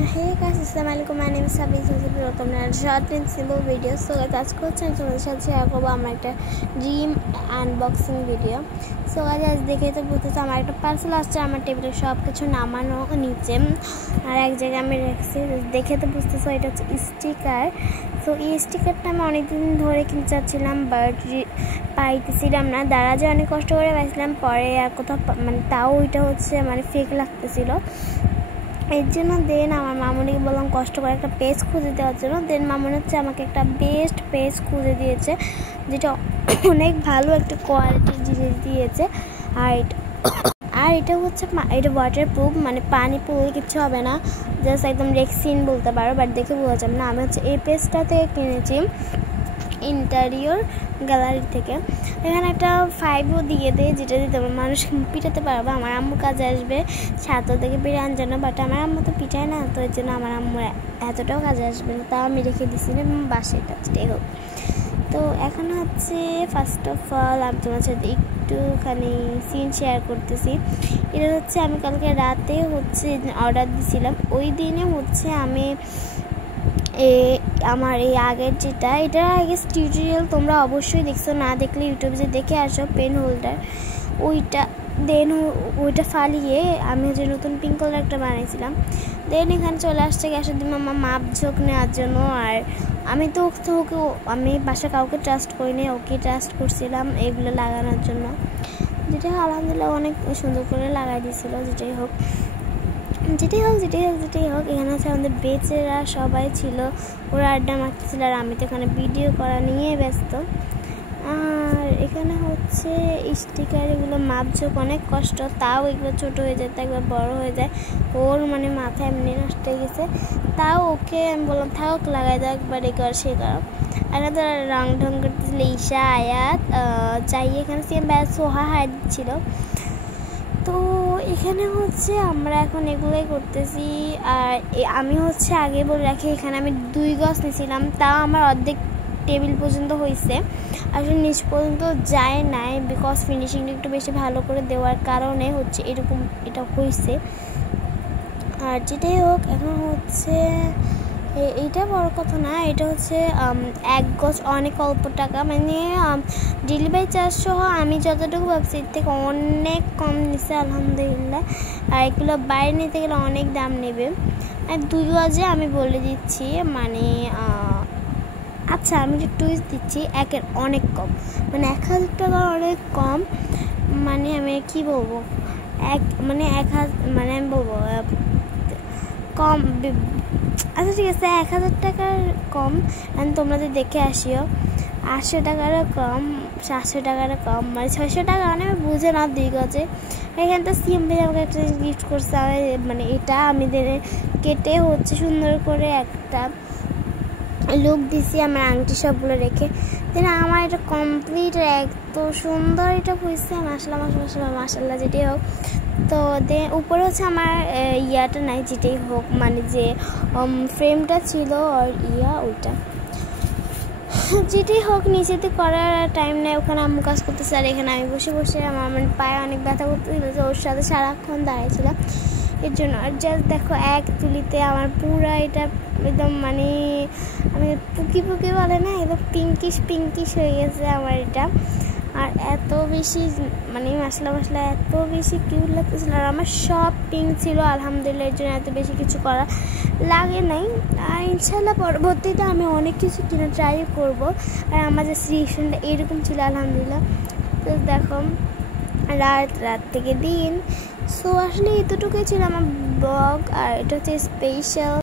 Hey guys, Assalamualaikum. My name is Sabi. Welcome to a short and simple video. So guys, আজকে হচ্ছে আমি তোমাদের সাথে share করবো আমার একটা dream unboxing video. So guys, আজ দেখে তো বুঝতেছো আমার একটা পার্সেল আসছে আমার টেবিলে, সব কিছু নামানো নিচে আর এক জায়গায় আমি রেখেছি। দেখে তো বুঝতেছো এটা হচ্ছে স্টিকার। সো এই স্টিকারটা আমি অনেকদিন ধরে কিনতে চাচ্ছিলাম, বাট পাইতেছিলাম না। দারাজে অনেক কষ্ট করে পাইছিলাম, পরে আর কোথাও মানে তাও ওইটা হচ্ছে মানে ফেক লাগতেছিল। এর জন্য দেন আমার মামুনিকে বললাম কষ্ট করে একটা পেজ খুঁজে দেওয়ার জন্য। দেন মামুনি হচ্ছে আমাকে একটা বেস্ট পেজ খুঁজে দিয়েছে, যেটা অনেক ভালো একটা কোয়ালিটির জিনিস দিয়েছে। আর এটা হচ্ছে এটা ওয়াটার প্রুফ, মানে পানি পড়লে কিছু হবে না, জাস্ট একদম রেক্সিন বলতে পারো, বাট দেখে বোঝা যাবে না। আমি হচ্ছে এই পেজটা থেকে কিনেছি ইন্টেরিয়র গ্যালারি থেকে। এখানে একটা 5ও দিয়ে দেয়, যেটা দিতে মানুষ পিটাতে পারবে, আমার আম্মু কাজে আসবে ছাত্র থেকে পিটানোর জন্য। বাট আমার আম্মু তো পিটায় না, তো এর জন্য আমার আম্মু এতটাও কাজে আসবে না, তাও আমি রেখে দিয়েছিলাম বাসায় কাজটাই হোক। তো এখন হচ্ছে ফার্স্ট অফ অল আমি তোমার সাথে একটুখানি সিন শেয়ার করতেছি। এটা হচ্ছে আমি কালকে রাতে হচ্ছে অর্ডার দিয়েছিলাম। ওই দিনে হচ্ছে আমি আমার এই আগের যেটা, এটার আগে টিউটোরিয়াল তোমরা অবশ্যই দেখছো, না দেখলে ইউটিউবে যে দেখে আসো, পেন হোল্ডার ওইটা। দেন ওইটা ফালিয়ে আমি হচ্ছে নতুন পিঙ্ক কালার একটা বানিয়েছিলাম। দেন এখানে চলে আসছে গ্যাসের দিন আমার মাপ ঝোঁক নেওয়ার জন্য। আর আমি তো ওকে আমি বাসা কাউকে ট্রাস্ট করিনি, ওকে ট্রাস্ট করছিলাম এগুলো লাগানোর জন্য, যেটা আলহামদুলিল্লাহ অনেক সুন্দর করে লাগাই দিয়েছিল। যেটাই হোক এখানে হচ্ছে আমাদের বেচেরা সবাই ছিল, ওরা আড্ডা মারতেছিল, আর আমি তো এখানে ভিডিও করা নিয়ে ব্যস্ত। আর এখানে হচ্ছে স্টিকার, এগুলো মাপঝোঁক অনেক কষ্ট, তাও এগুলো ছোটো হয়ে যায়, তা একবার বড়ো হয়ে যায়। ওর মানে মাথা এমনি নষ্ট হয়ে গেছে, তাও ওকে আমি বললাম থাক লাগাই দাও একবার, এ কর সে কর। আর তো রং ঢং করতেছিল ঈশা, আয়াত, চাইয়ে এখানে সেম ব্যাস সোহা হাই দিচ্ছিল। তো এখানে হচ্ছে আমরা এখন এগুলোই করতেছি। আর আমি হচ্ছে আগে বলে রাখি, এখানে আমি 2 গজ নিয়েছিলাম, তাও আমার অর্ধেক টেবিল পর্যন্ত হয়েছে, আসলে নিচ পর্যন্ত যায় নাই, বিকজ ফিনিশিংটা একটু বেশি ভালো করে দেওয়ার কারণে হচ্ছে এরকম এটা হয়েছে। আর যেটাই হোক এখন হচ্ছে এইটা বড় কথা না, এটা হচ্ছে 1 গজ অনেক অল্প টাকা, মানে ডেলিভারি চার্জ সহ আমি যতটুকু ভাবছি এর থেকে অনেক কম নিচ্ছে আলহামদুলিল্লাহ। আর এগুলো বাইরে নিতে গেলে অনেক দাম নেবে। আর 2 গজে আমি বলে দিচ্ছি, মানে আচ্ছা আমি যে টুইস্ট দিচ্ছি, একের অনেক কম, মানে 1000 টাকা অনেক কম, মানে আমি কি বলবো, মানে 1000 মানে আমি বলবো কম। আচ্ছা ঠিক আছে, 1000 টাকার কম, তোমরা যে দেখে আসিও। 800 টাকারও কম, 700 টাকারও কম, মানে 600 টাকা, মানে আমি বুঝে না 2 গজে। এখানে তো সিএম ভাই আমাকে একটা গিফট করছে, মানে এটা আমি কেটে হচ্ছে সুন্দর করে একটা লুক দিছি আমার আংটি সবগুলো রেখে। দেন আমার এটা কমপ্লিট এত সুন্দর এটা হয়েছে, মাশাআল্লাহ যেটাই হোক। তো দেন উপরে হচ্ছে আমার ইয়াটা নাই, যেটাই হোক মানে যে ফ্রেমটা ছিল আর ওইটা যেটাই হোক নিচেতে করার টাইম নেই, ওখানে আম্মু কাজ করতেছে, আর এখানে আমি বসে বসে আমার মানে পায়ে অনেক ব্যথা করতেছিল, যে ওর সাথে সারাক্ষণ দাঁড়িয়েছিলাম এর জন্য। আর জাস্ট দেখো এক তুলিতে আমার পুরা এটা একদম মানে আমি পুকি বলে না, একদম পিঙ্কিশ হয়ে গেছে আমার এটা। আর এত বেশি মানে মশলা এত বেশি কিউট লাগতেছিল, আর আমার সব পিঙ্ক ছিল আলহামদুলিল্লাহ, এর জন্য এত বেশি কিছু করা লাগে নাই। আর ইনশাল্লাহ পরবর্তীতে আমি অনেক কিছু কিনে ট্রাই করবো। আর আমার যে সিলেকশনটা এরকম ছিল আলহামদুলিল্লাহ। তো দেখো রাত থেকে দিন। সো আসলে এতটুকুই ছিল আমার ব্লগ, আর এটা হচ্ছে স্পেশাল।